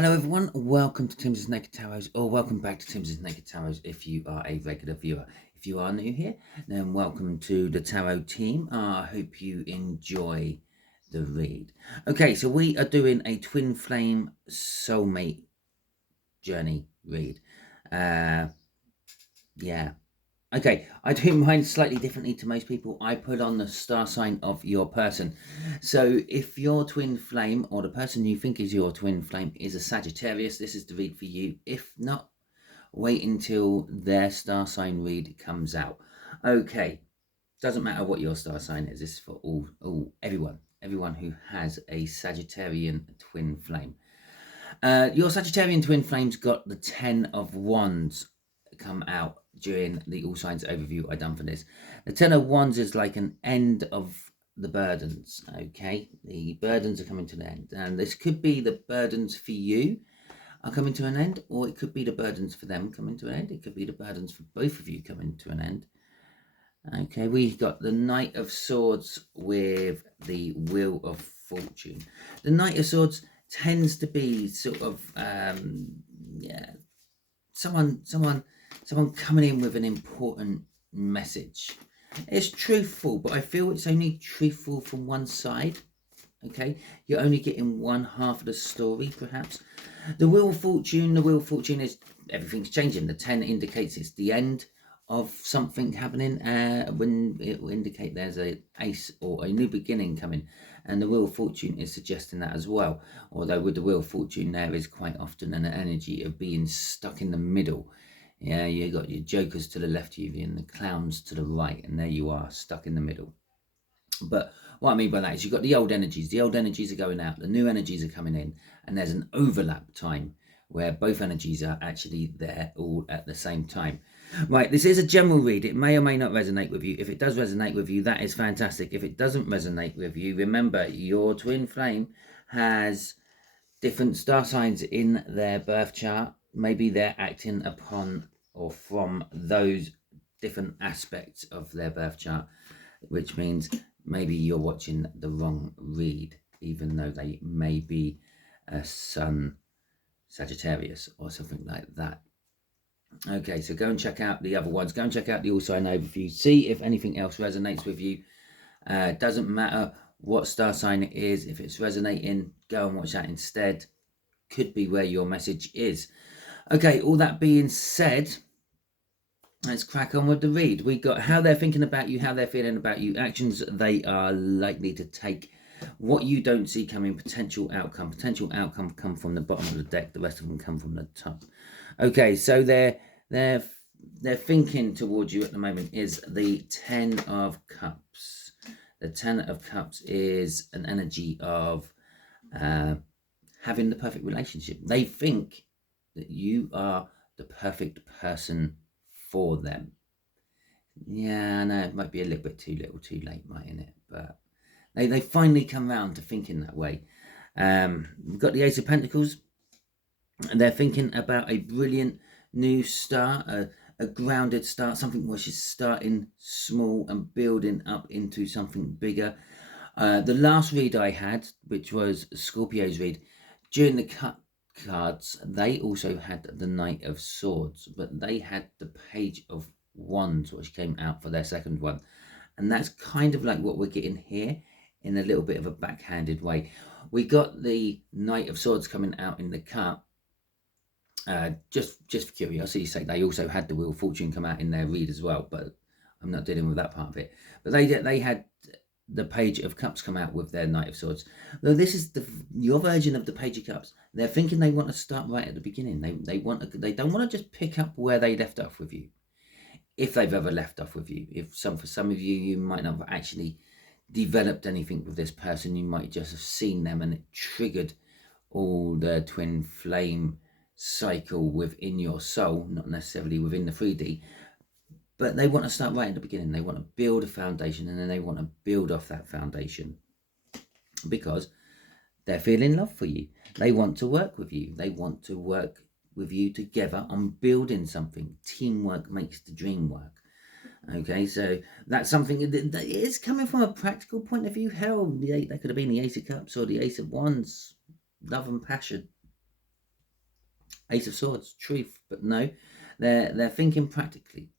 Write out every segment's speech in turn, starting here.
Hello everyone, welcome to Timsy Naked Tarot, or welcome back to Timsy Naked Tarot if you are a regular viewer. If you are new here, then welcome to the tarot team. I hope you enjoy the read. Okay, so we are doing a twin flame soulmate journey read. Yeah. Okay, I do mine slightly differently to most people. I put on the star sign of your person. So if your twin flame or the person you think is your twin flame is a Sagittarius, this is the read for you. If not, wait until their star sign read comes out. Okay, doesn't matter what your star sign is. This is for everyone who has a Sagittarian twin flame. Your Sagittarian twin flame's got the 10 of Wands come out during the all signs overview I done for this. The 10 of Wands is like an end of the burdens. Okay, the burdens are coming to an end, and this could be the burdens for you are coming to an end, or it could be the burdens for them coming to an end. It could be the burdens for both of you coming to an end. Okay, we've got the Knight of Swords with the Wheel of Fortune. The Knight of Swords tends to be sort of someone coming in with an important message. It's truthful, but I feel it's only truthful from one side. Okay, you're only getting one half of the story, perhaps. The Wheel of Fortune is everything's changing. The 10 indicates it's the end of something happening, when it will indicate there's an ace or a new beginning coming, and the Wheel of Fortune is suggesting that as well. Although with the Wheel of Fortune there is quite often an energy of being stuck in the middle. Yeah, you got your jokers to the left of you and the clowns to the right, and there you are, stuck in the middle. But what I mean by that is you've got the old energies are going out, the new energies are coming in, and there's an overlap time where both energies are actually there all at the same time. Right, this is a general read. It may or may not resonate with you. If it does resonate with you, that is fantastic. If it doesn't resonate with you, remember your twin flame has different star signs in their birth chart. Maybe they're acting upon or from those different aspects of their birth chart, which means maybe you're watching the wrong read, even though they may be a Sun Sagittarius or something like that. Okay, so go and check out the other ones. Go and check out the all sign overview. See if anything else resonates with you. Doesn't matter what star sign it is. If it's resonating, go and watch that instead. Could be where your message is. Okay, all that being said, let's crack on with the read. We got how they're thinking about you, how they're feeling about you, actions they are likely to take, what you don't see coming, potential outcome. Potential outcome come from the bottom of the deck. The rest of them come from the top. Okay, so they're thinking towards you at the moment is the 10 of Cups. The 10 of Cups is an energy of having the perfect relationship. They think that you are the perfect person for them. Yeah, I know it might be a little bit too little too late, mightn't it? But they finally come round to thinking that way. We've got the Ace of Pentacles, and they're thinking about a brilliant new start, a grounded start, something which is starting small and building up into something bigger. The last read I had, which was Scorpio's read, during the cut cards, they also had the Knight of Swords, but they had the Page of Wands, which came out for their second one. And that's kind of like what we're getting here in a little bit of a backhanded way. We got the Knight of Swords coming out in the cut. Just for curiosity's sake, they also had the Wheel of Fortune come out in their read as well, but I'm not dealing with that part of it. But they had the Page of Cups come out with their Knight of Swords. Though this is your version of the Page of Cups. They're thinking they want to start right at the beginning. They don't want to just pick up where they left off with you, if they've ever left off with you. For some of you, you might not have actually developed anything with this person. You might just have seen them and it triggered all the twin flame cycle within your soul, not necessarily within the 3D. But they want to start right at the beginning. They want to build a foundation, and then they want to build off that foundation because they're feeling love for you. They want to work with you. They want to work with you together on building something. Teamwork makes the dream work. Okay, so that's something that is coming from a practical point of view. Hell, that could have been the Ace of Cups or the Ace of Wands. Love and passion. Ace of Swords, truth, but no, they're thinking practically.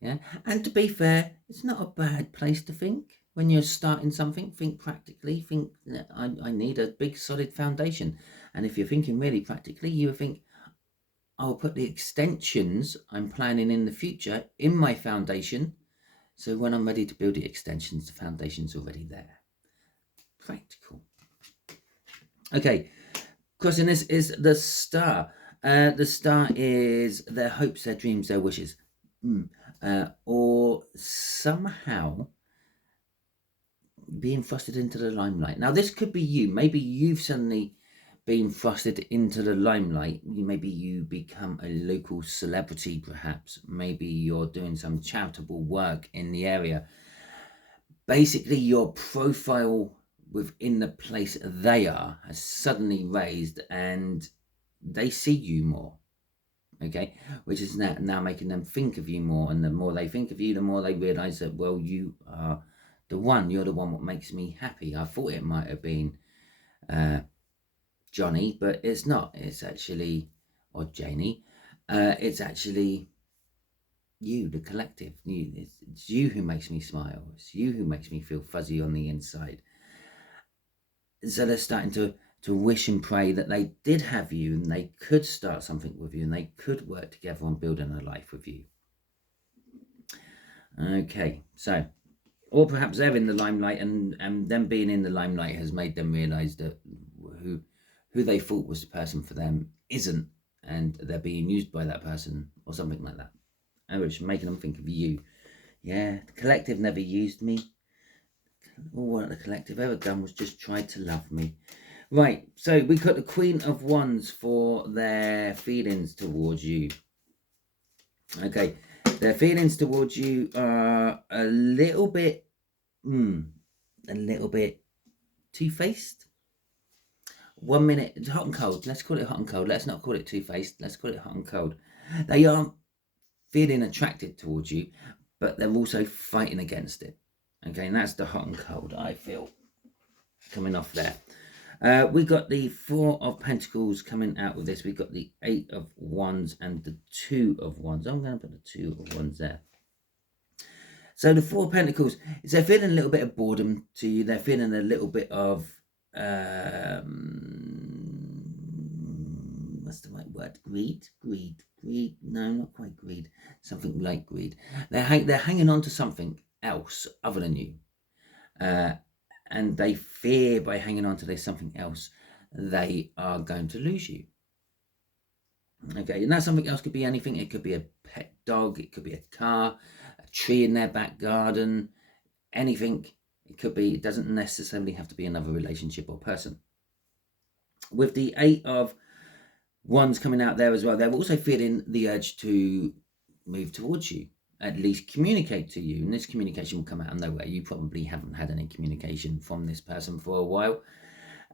Yeah, and to be fair, it's not a bad place to think. When you're starting something, think practically. Think that I need a big solid foundation. And if you're thinking really practically, you think, I'll put the extensions I'm planning in the future in my foundation. So when I'm ready to build the extensions, the foundation's already there. Practical. Okay, crossing this is the Star. The Star is their hopes, their dreams, their wishes. Or somehow being thrusted into the limelight. Now, this could be you. Maybe you've suddenly been thrusted into the limelight. Maybe you become a local celebrity, perhaps. Maybe you're doing some charitable work in the area. Basically, your profile within the place they are has suddenly raised and they see you more. Okay, which is now making them think of you more, and the more they think of you, the more they realize that, well, you are the one. You're the one what makes me happy. I thought it might have been Johnny, but it's not. It's actually, or Janie. It's actually you, the collective. It's you who makes me smile. It's you who makes me feel fuzzy on the inside. So they're starting to wish and pray that they did have you and they could start something with you and they could work together on building a life with you. Okay, so, or perhaps they're in the limelight and them being in the limelight has made them realize that who they thought was the person for them isn't, and they're being used by that person or something like that. And which making them think of you. Yeah, the collective never used me. All what the collective ever done was just try to love me. Right, so we got the Queen of Wands for their feelings towards you. Okay, their feelings towards you are a little bit two-faced. 1 minute, it's hot and cold. Let's call it hot and cold. Let's not call it two-faced. Let's call it hot and cold. They are feeling attracted towards you, but they're also fighting against it. Okay, and that's the hot and cold, I feel, coming off there. We got the Four of Pentacles coming out with this. We got the Eight of Wands and the Two of Wands. I'm going to put the Two of Wands there. So the Four of Pentacles is they're feeling a little bit of boredom to you. They're feeling a little bit of what's the right word? Greed. No, not quite greed. Something like greed. They're hanging on to something else other than you. And they fear by hanging on to this something else, they are going to lose you. Okay, and that something else could be anything. It could be a pet dog, it could be a car, a tree in their back garden, anything. It could be, it doesn't necessarily have to be another relationship or person. With the Eight of Wands coming out there as well, they're also feeling the urge to move towards you. At least communicate to you, and this communication will come out of nowhere. You probably haven't had any communication from this person for a while,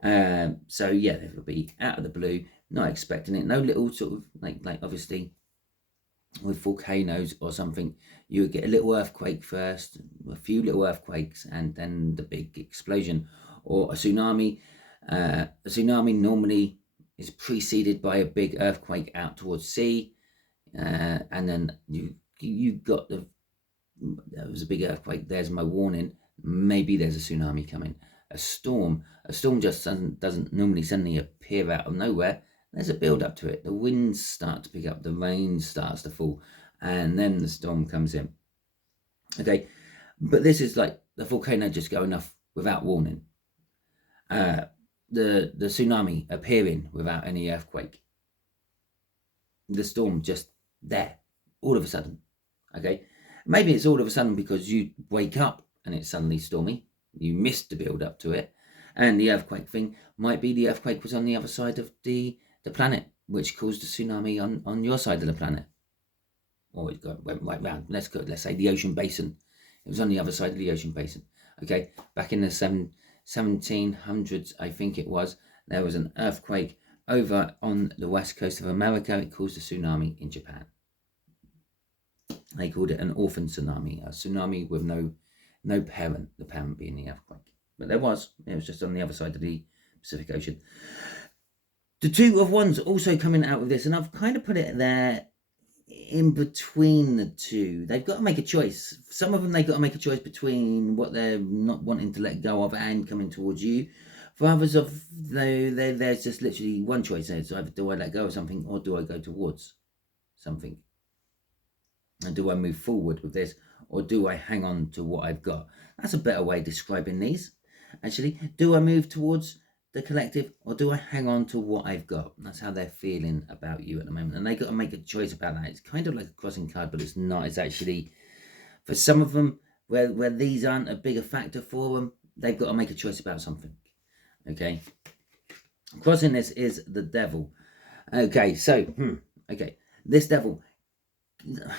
so yeah, it will be out of the blue, not expecting it. No little sort of like obviously with volcanoes or something, you would get a little earthquake first, a few little earthquakes, and then the big explosion. Or a tsunami. A tsunami normally is preceded by a big earthquake out towards sea, and then you got there was a big earthquake. There's my warning. Maybe there's a tsunami coming. A storm just doesn't normally suddenly appear out of nowhere. There's a build up to it. The winds start to pick up, the rain starts to fall, and then the storm comes in. Okay, but this is like the volcano just going off without warning. The tsunami appearing without any earthquake. The storm just there, all of a sudden. Okay, maybe it's all of a sudden because you wake up and it's suddenly stormy. You missed the build up to it, and the earthquake thing might be the earthquake was on the other side of the planet, which caused a tsunami on your side of the planet, or it went right round. Let's say the ocean basin. It was on the other side of the ocean basin. Okay, back in the 1700s, I think it was, there was an earthquake over on the west coast of America. It caused a tsunami in Japan. They called it an orphan tsunami, a tsunami with no parent, the parent being the earthquake. But it was just on the other side of the Pacific Ocean. The Two of Wands also coming out with this, and I've kind of put it there in between the two. They've got to make a choice. Some of them, they've got to make a choice between what they're not wanting to let go of and coming towards you. For others of there's just literally one choice. It's either do I let go of something or do I go towards something? And do I move forward with this or do I hang on to what I've got? That's a better way of describing these. Actually, do I move towards the collective or do I hang on to what I've got? That's how they're feeling about you at the moment. And they got to make a choice about that. It's kind of like a crossing card, but it's not. It's actually, for some of them, where these aren't a bigger factor for them, they've got to make a choice about something. Okay. Crossing this is the Devil. Okay, so, okay. This Devil, oh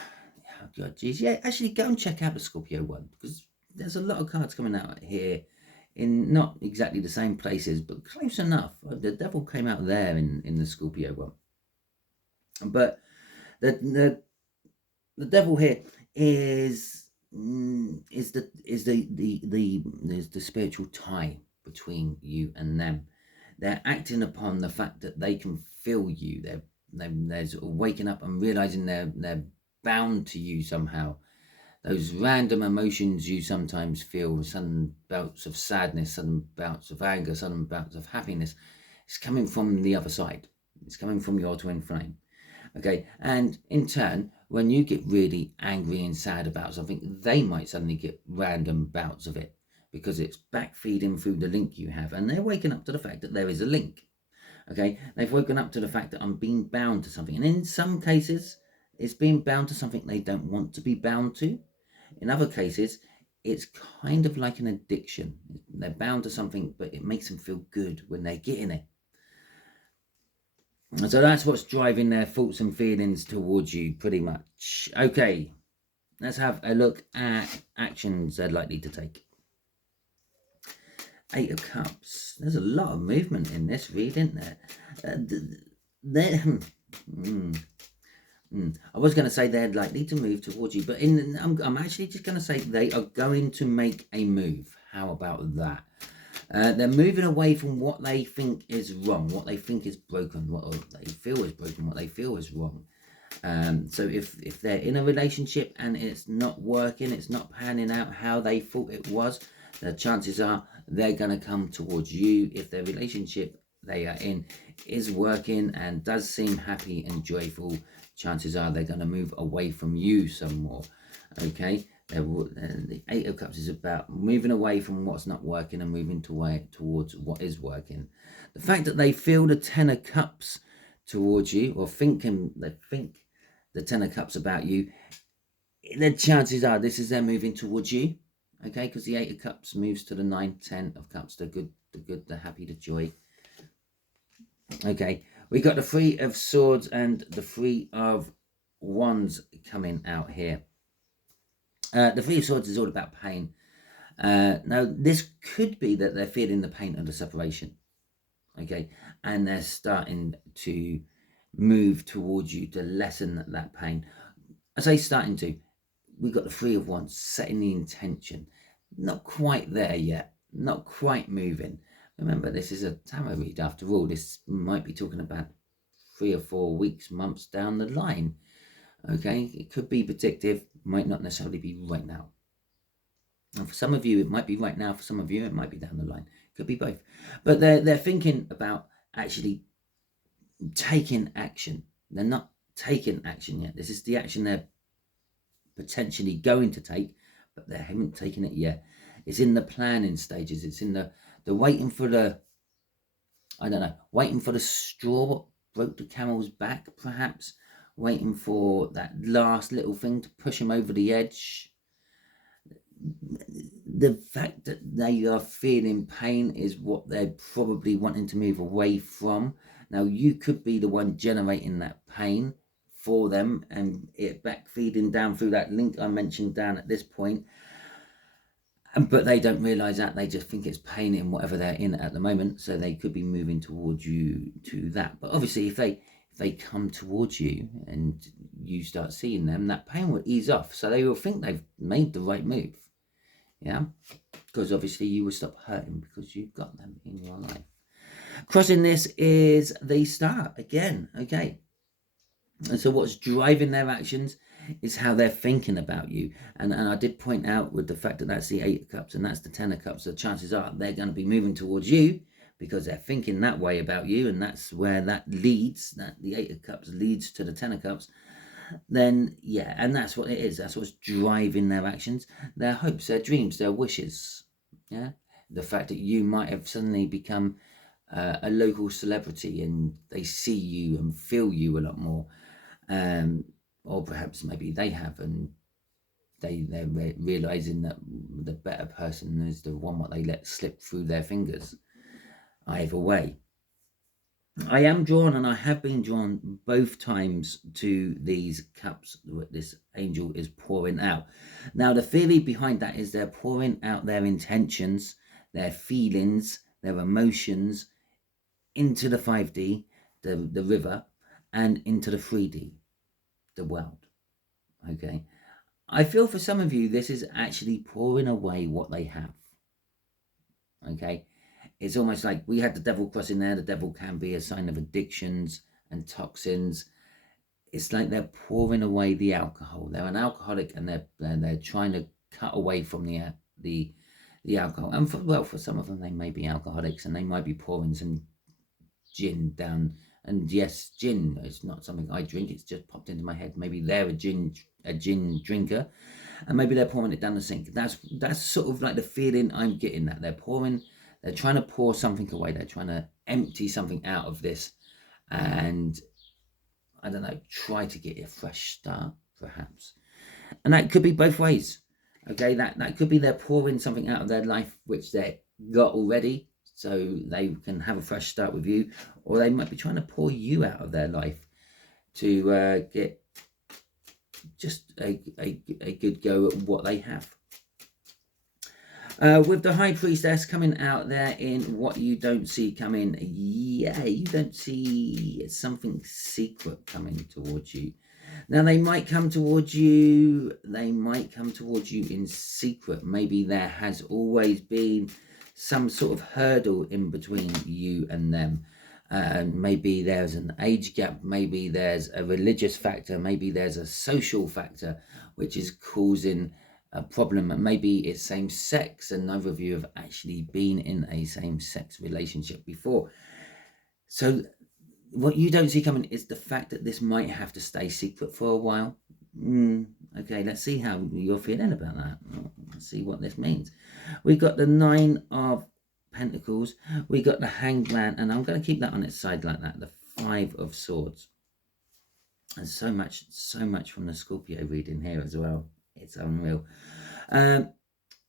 God, geez, yeah, actually go and check out the Scorpio one, because there's a lot of cards coming out here in not exactly the same places, but close enough. The Devil came out there in the Scorpio one. But the Devil here is the spiritual tie between you and them. They're acting upon the fact that they can feel you. They're sort of waking up and realizing they're bound to you somehow. Those random emotions you sometimes feel, sudden bouts of sadness, sudden bouts of anger, sudden bouts of happiness, it's coming from the other side. It's coming from your twin flame. Okay, and in turn, when you get really angry and sad about something, they might suddenly get random bouts of it because it's backfeeding through the link you have, and they're waking up to the fact that there is a link. Okay, they've woken up to the fact that I'm being bound to something, and in some cases, it's being bound to something they don't want to be bound to. In other cases, it's kind of like an addiction. They're bound to something, but it makes them feel good when they're getting it. And so that's what's driving their thoughts and feelings towards you, pretty much. Okay, let's have a look at actions they're likely to take. Eight of Cups. There's a lot of movement in this read, isn't there? I was going to say they're likely to move towards you, but I'm actually just going to say they are going to make a move. How about that? They're moving away from what they think is wrong, what they think is broken, what they feel is broken, what they feel is wrong. So if they're in a relationship and it's not working, it's not panning out how they thought it was, the chances are they're going to come towards you. If their relationship they are in is working and does seem happy and joyful, chances are they're going to move away from you some more. Okay, the Eight of Cups is about moving away from what's not working and moving towards what is working. The fact that they feel the Ten of Cups towards you, or they think the Ten of Cups about you, the chances are this is them moving towards you. Okay, because the Eight of Cups moves to the 9, 10 of Cups, the good, the happy, the joy. Okay, we got the Three of Swords and the Three of Wands coming out here. The Three of Swords is all about pain. Now, this could be that they're feeling the pain of the separation. Okay, and they're starting to move towards you to lessen that pain. I say starting to. We've got the Three of Wands setting the intention. Not quite there yet. Not quite moving. Remember, this is a tarot read after all. This might be talking about 3 or 4 weeks, months down the line. Okay, it could be predictive, might not necessarily be right now. And for some of you, it might be right now. For some of you, it might be down the line. Could be both. But they're thinking about actually taking action. They're not taking action yet. This is the action they're potentially going to take, but they haven't taken it yet. It's in the planning stages. It's in the waiting for the, I don't know, waiting for the straw broke the camel's back, perhaps. Waiting for that last little thing to push them over the edge. The fact that they are feeling pain is what they're probably wanting to move away from. Now, you could be the one generating that pain for them and it back feeding down through that link I mentioned down at this point. But they don't realise that. They just think it's pain in whatever they're in at the moment. So they could be moving towards you to that. But obviously, if they come towards you and you start seeing them, that pain will ease off. So they will think they've made the right move. Yeah? Because obviously you will stop hurting because you've got them in your life. Crossing this is the Star again. Okay. And so what's driving their actions is how they're thinking about you. And I did point out with the fact that that's the 8 of Cups and that's the 10 of Cups, the chances are they're going to be moving towards you because they're thinking that way about you, and that's where that leads, that the 8 of Cups leads to the 10 of Cups. Then, yeah, and that's what it is. That's what's driving their actions, their hopes, their dreams, their wishes. Yeah, the fact that you might have suddenly become a local celebrity and they see you and feel you a lot more. Or perhaps maybe they have, and they're realizing that the better person is the one what they let slip through their fingers. Either way, I am drawn, and I have been drawn both times to these cups that this angel is pouring out. Now, the theory behind that is they're pouring out their intentions, their feelings, their emotions into the 5D, the river, and into the 3D, the world. Okay, I feel for some of you this is actually pouring away what they have. Okay, it's almost like we had the devil crossing there. The devil can be a sign of addictions and toxins. It's like they're pouring away the alcohol. They're an alcoholic, and they're trying to cut away from the alcohol. And for some of them, they may be alcoholics, and they might be pouring some gin down. And yes, gin is not something I drink. It's just popped into my head. Maybe they're a gin drinker, and maybe they're pouring it down the sink. That's sort of like the feeling I'm getting, that they're trying to pour something away. They're trying to empty something out of this, and I don't know, try to get a fresh start, perhaps. And that could be both ways. Okay, that could be they're pouring something out of their life which they got already, so they can have a fresh start with you, or they might be trying to pour you out of their life to get just a good go at what they have. With the High Priestess coming out there in what you don't see coming, yeah, you don't see something secret coming towards you. Now, they might come towards you in secret. Maybe there has always been some sort of hurdle in between you and them. Maybe there's an age gap, maybe there's a religious factor, maybe there's a social factor which is causing a problem. Maybe it's same sex, and neither of you have actually been in a same sex relationship before. So what you don't see coming is the fact that this might have to stay secret for a while. Okay, let's see how you're feeling about that. Let's see what this means. We've got the 9 of Pentacles, we got the Hanged Man, and I'm going to keep that on its side like that, the 5 of Swords. And so much from the Scorpio reading here as well. It's unreal. The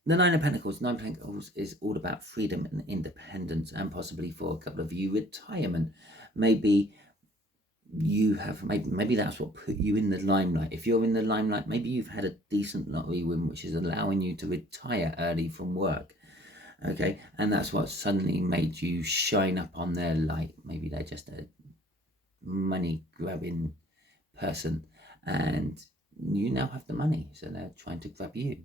9 of Pentacles. 9 of Pentacles is all about freedom and independence, and possibly for a couple of you, retirement. Maybe you have, maybe that's what put you in the limelight. If you're in the limelight, maybe you've had a decent lottery win which is allowing you to retire early from work. Okay, and that's what suddenly made you shine up on their light. Maybe they're just a money grabbing person, and you now have the money, so they're trying to grab you.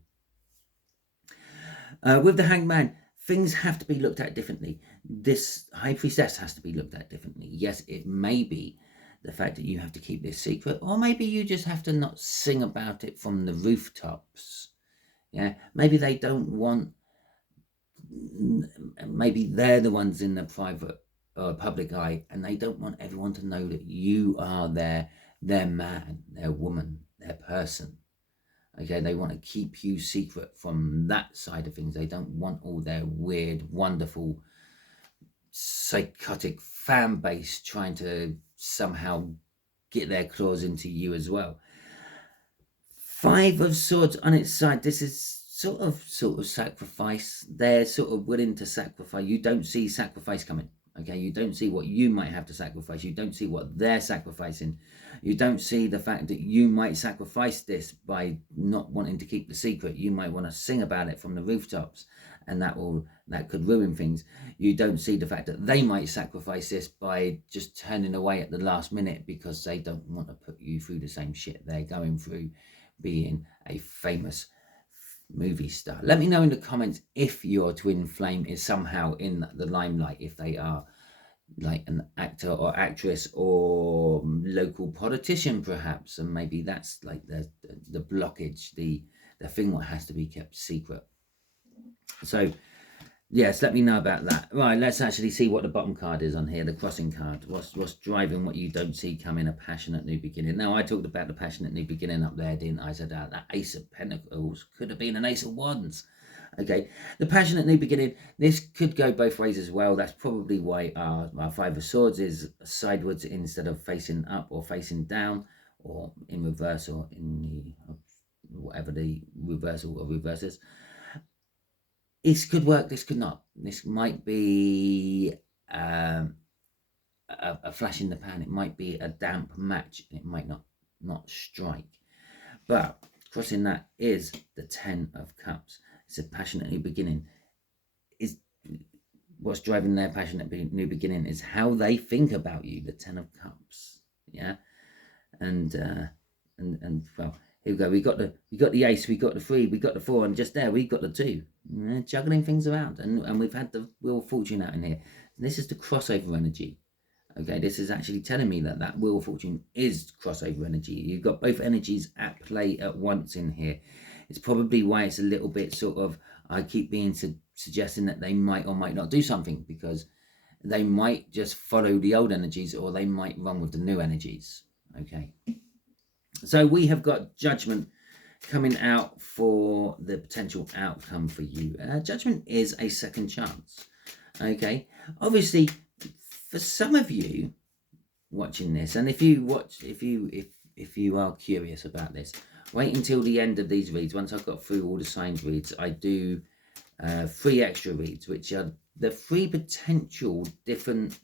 With the Hanged Man, things have to be looked at differently. This High Priestess has to be looked at differently. Yes, it may be the fact that you have to keep this secret, or maybe you just have to not sing about it from the rooftops. Yeah, maybe they don't want, maybe they're the ones in the private or public eye, and they don't want everyone to know that you are their man, their woman, their person. Okay, they want to keep you secret from that side of things. They don't want all their weird, wonderful, psychotic fan base trying to somehow get their claws into you as well. 5 of Swords on its side. This is sort of sacrifice. They're sort of willing to sacrifice. You don't see sacrifice coming. Okay, you don't see what you might have to sacrifice. You don't see what they're sacrificing. You don't see the fact that you might sacrifice this by not wanting to keep the secret. You might want to sing about it from the rooftops, and that could ruin things. You don't see the fact that they might sacrifice this by just turning away at the last minute because they don't want to put you through the same shit they're going through being a famous movie star. Let me know in the comments if your twin flame is somehow in the limelight. If they are, like an actor or actress or local politician perhaps, and maybe that's like the blockage, the thing that has to be kept secret. So yes, let me know about that. Right, let's actually see what the bottom card is on here, the crossing card. What's driving what you don't see coming, a passionate new beginning. Now, I talked about the passionate new beginning up there, didn't I? I said that Ace of Pentacles could have been an Ace of Wands. Okay, the passionate new beginning, this could go both ways as well. That's probably why our Five of Swords is sideways instead of facing up or facing down, or in reverse, or in the whatever the reversal or reverse is. This could work, this could not. This might be a flash in the pan. It might be a damp match. It might not strike. But crossing that is the 10 of Cups. It's a passionate new beginning. Is what's driving their passionate new beginning is how they think about you, the 10 of Cups. Yeah. And well, here we go. We got the ace, we got the 3, we got the 4, and just there we got the 2. Juggling things around, and we've had the Wheel of Fortune out in here. This is the crossover energy. Okay, this is actually telling me that Wheel of Fortune is crossover energy. You've got both energies at play at once in here. It's probably why it's a little bit sort of, I keep being suggesting that they might or might not do something, because they might just follow the old energies, or they might run with the new energies. Okay, so we have got Judgment coming out for the potential outcome for you. Judgment is a second chance. Okay, obviously for some of you watching this, and if you are curious about this, wait until the end of these reads. Once I've got through all the signed reads, I do 3 extra reads, which are the 3 potential different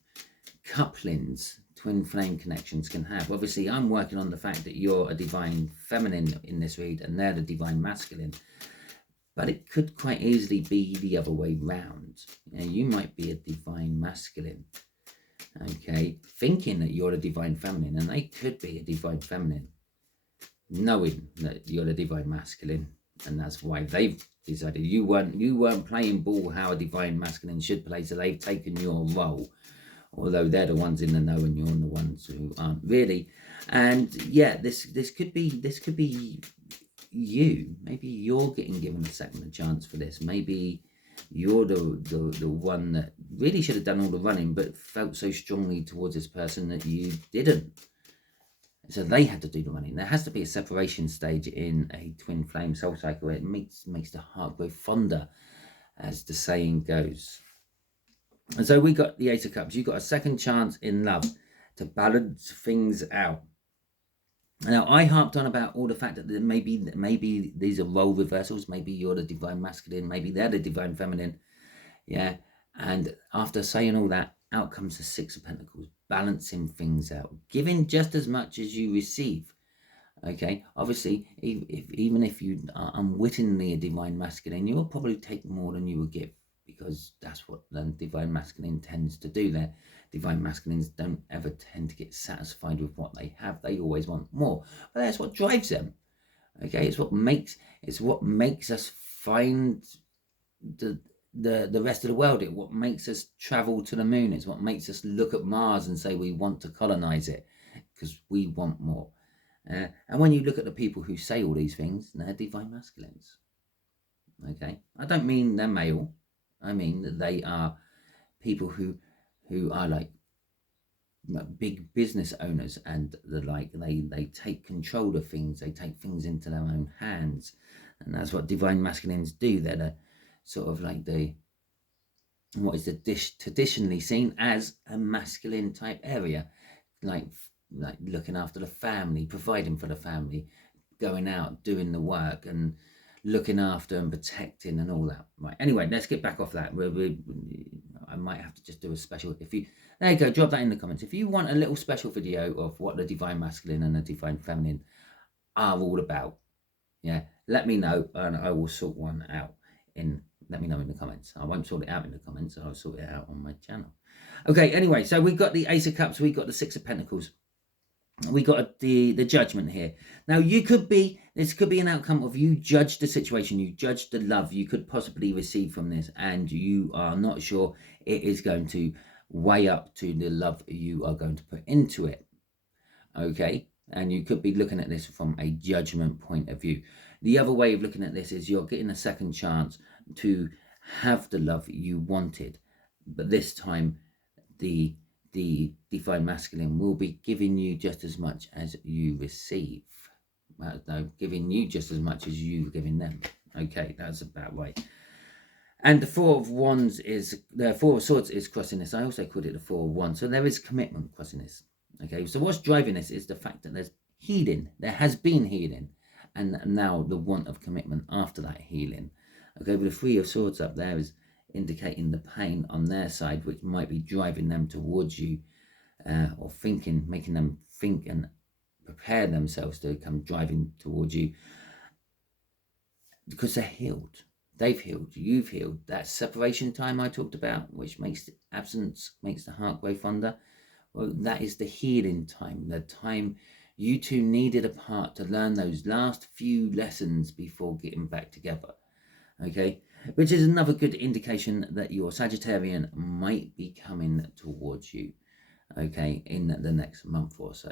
couplings twin flame connections can have. Obviously, I'm working on the fact that you're a divine feminine in this read and they're the divine masculine, but it could quite easily be the other way round. You might be a divine masculine, okay, thinking that you're a divine feminine, and they could be a divine feminine knowing that you're a divine masculine, and that's why they've decided you weren't playing ball how a divine masculine should play, so they've taken your role, although they're the ones in the know and you're the ones who aren't really. And yeah, this could be you. Maybe you're getting given a second chance for this. Maybe you're the one that really should have done all the running, but felt so strongly towards this person that you didn't. So they had to do the running. There has to be a separation stage in a twin flame soul cycle. It makes the heart grow fonder, as the saying goes. And so we got the Ace of Cups. You got a second chance in love to balance things out. Now, I harped on about all the fact that maybe these are role reversals. Maybe you're the divine masculine. Maybe they're the divine feminine. Yeah. And after saying all that, out comes the 6 of Pentacles, balancing things out, giving just as much as you receive. Okay. Obviously, even if you are unwittingly a divine masculine, you'll probably take more than you will give, because that's what the divine masculine tends to do. Their divine masculines don't ever tend to get satisfied with what they have. They always want more. But that's what drives them. Okay, it's what makes us find the rest of the world. It's what makes us travel to the moon. It's what makes us look at Mars and say we want to colonize it, because we want more. And when you look at the people who say all these things, they're divine masculines. Okay, I don't mean they're male. I mean that they are people who are like big business owners, and they take control of things. They take things into their own hands, and that's what divine masculines do. They're the sort of like what is traditionally seen as a masculine type area, like looking after the family, providing for the family, going out, doing the work, and looking after and protecting and all that. Right, anyway, let's get back off that. I might have to just do a special, there you go, drop that in the comments if you want a little special video of what the divine masculine and the divine feminine are all about. Yeah, let me know and I will sort one out. Let me know in the comments. I won't sort it out in the comments, I'll sort it out on my channel. Okay, anyway, so we've got the Ace of Cups, we've got the 6 of Pentacles, we got the Judgment here. Now, this could be an outcome of you judge the situation, you judge the love you could possibly receive from this, and you are not sure it is going to weigh up to the love you are going to put into it. Okay, and you could be looking at this from a judgment point of view. The other way of looking at this is you're getting a second chance to have the love you wanted, but this time the divine masculine will be giving you just as much as you receive. No, giving you just as much as you've given them. Okay, that's about right. And the Four of Wands is, the Four of Swords is crossing this. I also called it the Four of Wands. So there is commitment crossing this. Okay, so what's driving this is the fact that there's healing. There has been healing. And now the want of commitment after that healing. Okay, but the Three of Swords up there is indicating the pain on their side, which might be driving them towards you, or thinking, making them think and prepare themselves to come driving towards you, because they're healed. They've healed, you've healed. That separation time I talked about, which makes the absence, makes the heart grow fonder. Well, that is the healing time, the time you two needed apart to learn those last few lessons before getting back together. Okay, which is another good indication that your Sagittarian might be coming towards you, okay, in the next month or so.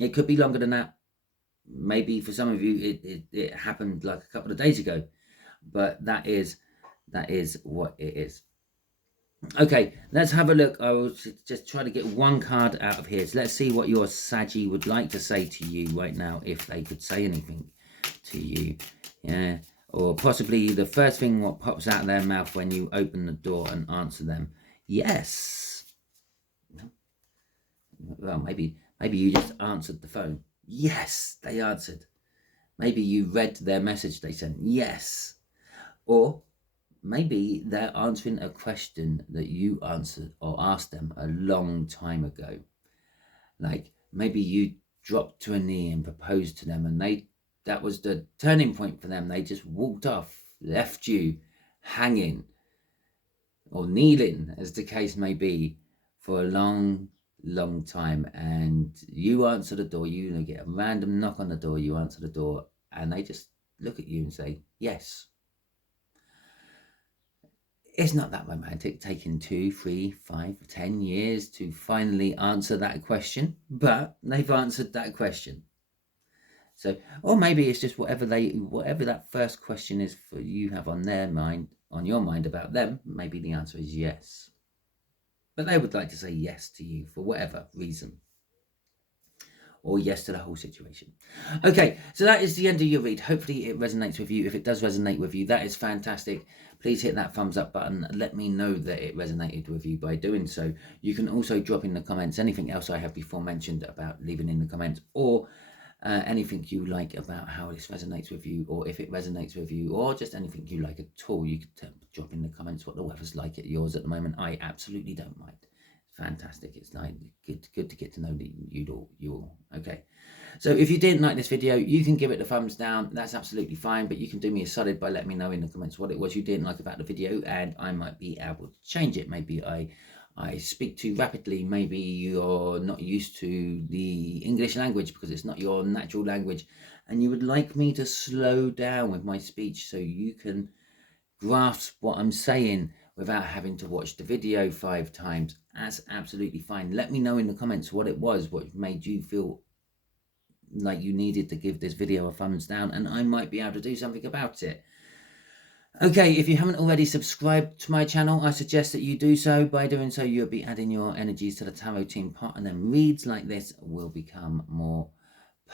It could be longer than that. Maybe for some of you it happened like a couple of days ago, but that is what it is. Okay, let's have a look. I will just try to get one card out of here. So let's see what your Saggy would like to say to you right now, if they could say anything to you. Yeah, or possibly the first thing what pops out of their mouth when you open the door and answer them. Yes. Well, maybe you just answered the phone. Yes, they answered. Maybe you read their message they sent. Yes. Or maybe they're answering a question that you answered or asked them a long time ago. Like maybe you dropped to a knee and proposed to them, and that was the turning point for them. They just walked off, left you hanging or kneeling, as the case may be, for a long time, and you answer the door. You get a random knock on the door, you answer the door, and they just look at you and say yes. It's not that romantic, taking 2, 3, 5, 10 years to finally answer that question, but they've answered that question. So, or maybe it's just whatever that first question is for you have on their mind, on your mind about them, maybe the answer is yes. But they would like to say yes to you for whatever reason. Or yes to the whole situation. Okay, so that is the end of your read. Hopefully it resonates with you. If it does resonate with you, that is fantastic. Please hit that thumbs up button. Let me know that it resonated with you by doing so. You can also drop in the comments anything else I have before mentioned about leaving in the comments, or anything you like about how this resonates with you, or if it resonates with you, or just anything you like at all. You could drop in the comments what the weather's like at yours at the moment. I absolutely don't mind. Fantastic. It's like good to get to know you all. Okay, so if you didn't like this video, you can give it a thumbs down. That's absolutely fine, but you can do me a solid by letting me know in the comments what it was you didn't like about the video, and I might be able to change it. Maybe I speak too rapidly. Maybe you're not used to the English language because it's not your natural language, and you would like me to slow down with my speech so you can grasp what I'm saying without having to watch the video 5 times. That's absolutely fine. Let me know in the comments what it was, what made you feel like you needed to give this video a thumbs down, and I might be able to do something about it. Okay, if you haven't already subscribed to my channel, I suggest that you do so. By doing so, you'll be adding your energies to the tarot team pot, and then reads like this will become more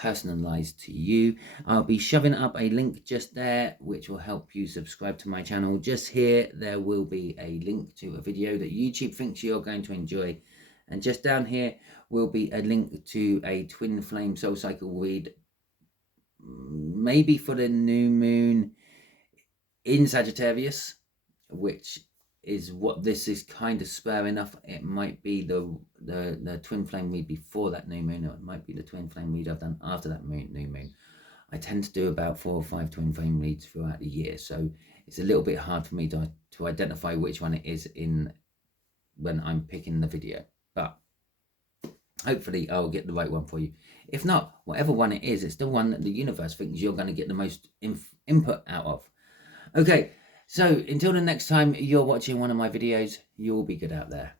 personalized to you. I'll be shoving up a link just there which will help you subscribe to my channel. Just here there will be a link to a video that YouTube thinks you're going to enjoy, and just down here will be a link to a twin flame soul cycle read, maybe for the new moon in Sagittarius, which is what this is kind of spurring off. It might be the twin flame read before that new moon, or it might be the twin flame read I've done after that new moon. I tend to do about 4 or 5 twin flame reads throughout the year, so it's a little bit hard for me to identify which one it is when I'm picking the video, but hopefully I'll get the right one for you. If not, whatever one it is, it's the one that the universe thinks you're going to get the most input out of. Okay, So until the next time you're watching one of my videos, you'll be good out there.